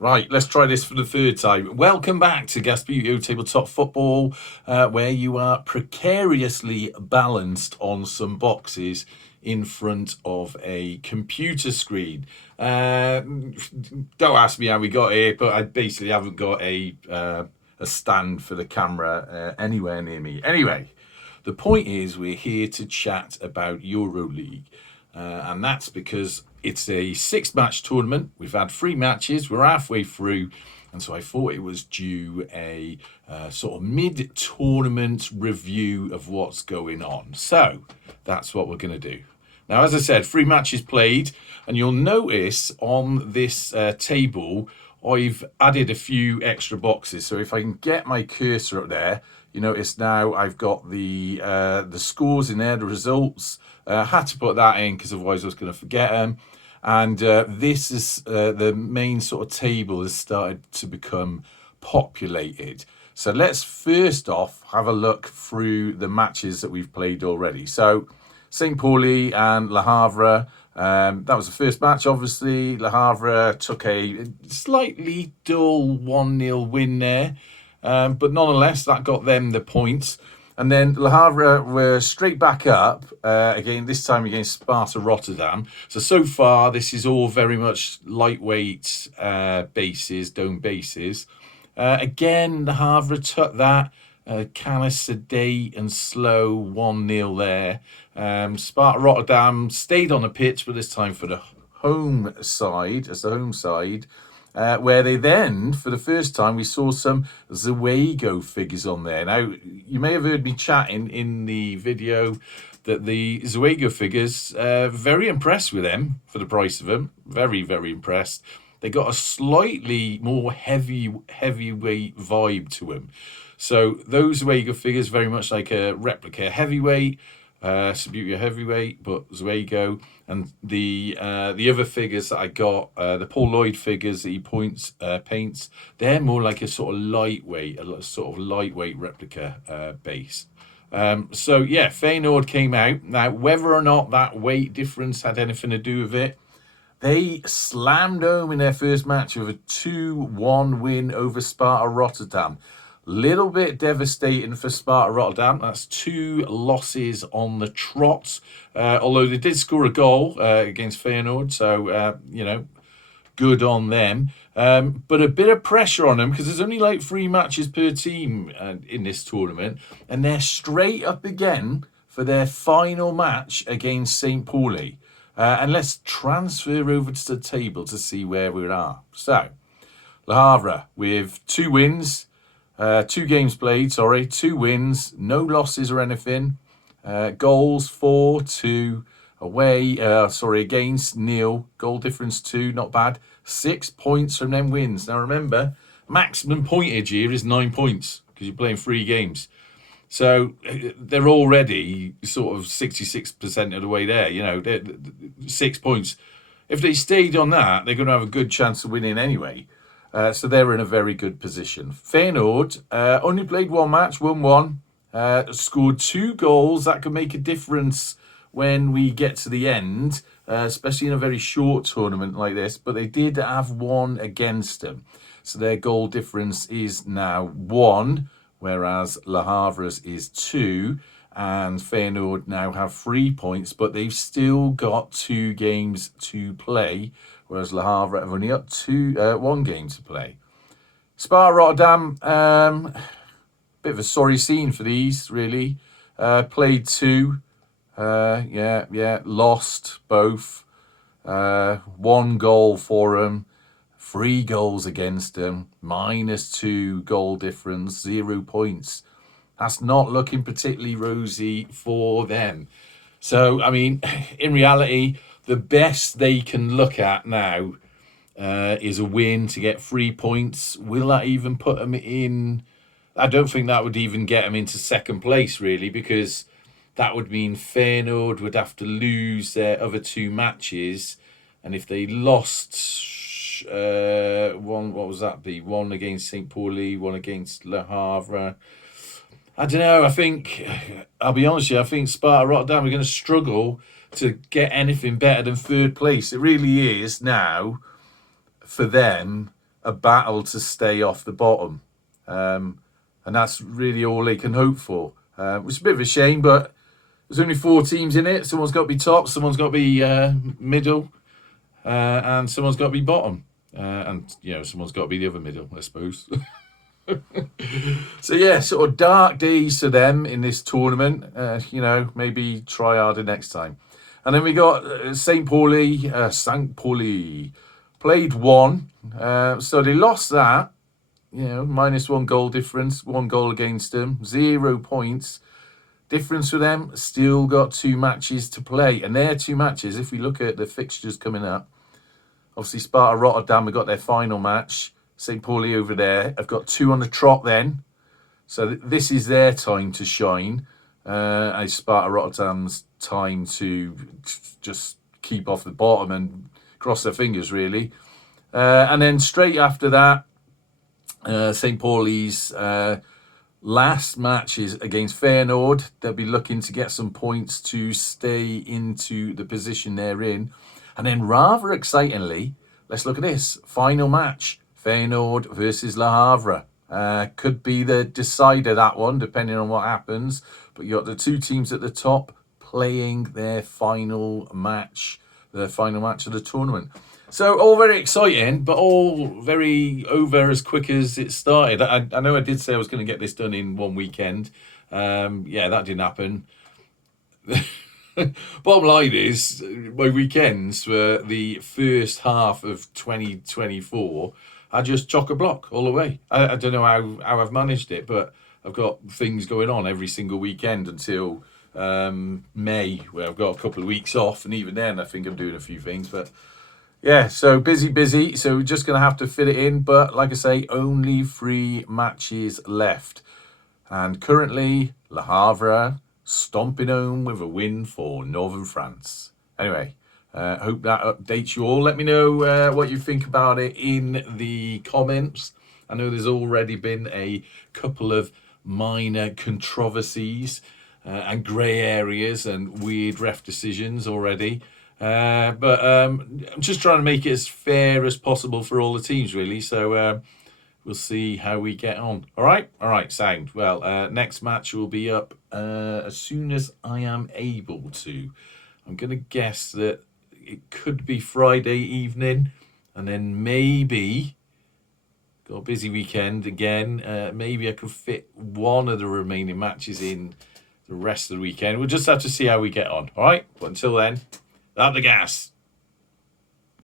Right, let's try this for the third time. Welcome back to Gasputo Tabletop Football, where you are precariously balanced on some boxes in front of a computer screen. Don't ask me how we got here, but I basically haven't got a stand for the camera anywhere near me. Anyway, the point is we're here to chat about EuroLeague. And that's because it's a 6-match tournament. We've had 3 matches. We're halfway through. And so I thought it was due a sort of mid-tournament review of what's going on. So that's what we're going to do. Now, as I said, 3 matches played. And you'll notice on this table, I've added a few extra boxes. So if I can get my cursor up there, you notice now I've got the scores in there, the results. Had to put that in because otherwise I was going to forget them. And this is the main sort of table has started to become populated. So let's first off have a look through the matches that we've played already. So St. Pauli and Le Havre. That was the first match, obviously. Le Havre took a slightly dull 1-0 win there. But nonetheless, that got them the points. And then Le Havre were straight back up, again, this time against Sparta Rotterdam. So far, this is all very much lightweight bases, dome bases. Again, Le Havre took that kind of sedate and slow 1-0 there. Sparta Rotterdam stayed on the pitch, but this time for the home side, as the home side. Where they then, for the first time, we saw some Zouégo figures on there. Now, you may have heard me chatting in the video that the Zouégo figures, very impressed with them for the price of them. Very, very impressed. They got a slightly more heavyweight vibe to them. So those Zouégo figures, very much like a replica heavyweight, Subbuteo heavyweight, but Zouégo. And the other figures that I got, the Paul Lloyd figures that he paints, they're more like a sort of lightweight replica base. So yeah, Feyenoord came out. Now, whether or not that weight difference had anything to do with it, they slammed home in their first match with a 2-1 win over Sparta Rotterdam. Little bit devastating for Sparta Rotterdam. That's 2 losses on the trot. Although they did score a goal against Feyenoord, so good on them. But a bit of pressure on them because there's only like 3 matches per team in this tournament, and they're straight up again for their final match against St. Pauli. And let's transfer over to the table to see where we are. So, Le Havre with 2 wins. 2 games played, 2 wins, no losses or anything. Goals 4-2 away, against nil. Goal difference 2, not bad. 6 points from them wins. Now remember, maximum pointage here is 9 points because you're playing 3 games. So they're already sort of 66% of the way there. They're 6 points. If they stayed on that, they're going to have a good chance of winning anyway. So they're in a very good position. Feyenoord only played 1 match, won 1, scored 2 goals. That could make a difference when we get to the end, especially in a very short tournament like this. But they did have 1 against them. So their goal difference is now 1, whereas Le Havre's is 2. And Feyenoord now have 3 points, but they've still got 2 games to play, whereas Le Havre have only got 1 game to play. Sparta Rotterdam, bit of a sorry scene for these, really. Played 2, lost both. 1 goal for them, 3 goals against them, -2 goal difference, 0 points. That's not looking particularly rosy for them. So, I mean, in reality, the best they can look at now is a win to get 3 points. Will that even put them in? I don't think that would even get them into second place, really, because that would mean Feyenoord would have to lose their other 2 matches. And if they lost 1, what was that be? 1 against St. Pauli, 1 against Le Havre. I don't know. I'll be honest with you, I think Sparta Rotterdam are going to struggle to get anything better than 3rd place. It really is now for them a battle to stay off the bottom. And that's really all they can hope for. Which is a bit of a shame, but there's only 4 teams in it. Someone's got to be top, someone's got to be middle, and someone's got to be bottom. And, someone's got to be the other middle, I suppose. So, yeah, sort of dark days for them in this tournament. Maybe try harder next time. And then we got St. Pauli played 1. So they lost that. -1 goal difference, 1 goal against them, 0 points. Difference for them, still got 2 matches to play. And their 2 matches, if we look at the fixtures coming up, obviously Sparta Rotterdam have got their final match. St. Pauli over there have got 2 on the trot then. So this is their time to shine. As Sparta Rotterdam's time to just keep off the bottom and cross their fingers, really. And then straight after that, St. Pauli's last match is against Feyenoord. They'll be looking to get some points to stay into the position they're in. And then rather excitingly, let's look at this. Final match, Feyenoord versus Le Havre. Could be the decider, that one, depending on what happens. But you got the 2 teams at the top playing their final match, of the tournament. So all very exciting, but all very over as quick as it started. I know I did say I was going to get this done in 1 weekend. That didn't happen. Bottom line is, my weekends for the first half of 2024 are just chock-a-block all the way. I don't know how I've managed it, but I've got things going on every single weekend until May, where I've got a couple of weeks off, and even then I think I'm doing a few things. But yeah, so busy. So we're just going to have to fit it in. But like I say, only 3 matches left. And currently, Le Havre stomping home with a win for Northern France. Anyway, hope that updates you all. Let me know what you think about it in the comments. I know there's already been a couple of minor controversies and grey areas and weird ref decisions already. But I'm just trying to make it as fair as possible for all the teams, really. So we'll see how we get on. All right, sound. Well, next match will be up as soon as I am able to. I'm going to guess that it could be Friday evening, and then maybe, got a busy weekend again, maybe I could fit one of the remaining matches in the rest of the weekend. We'll just have to see how we get on. All right, but until then, out the gas.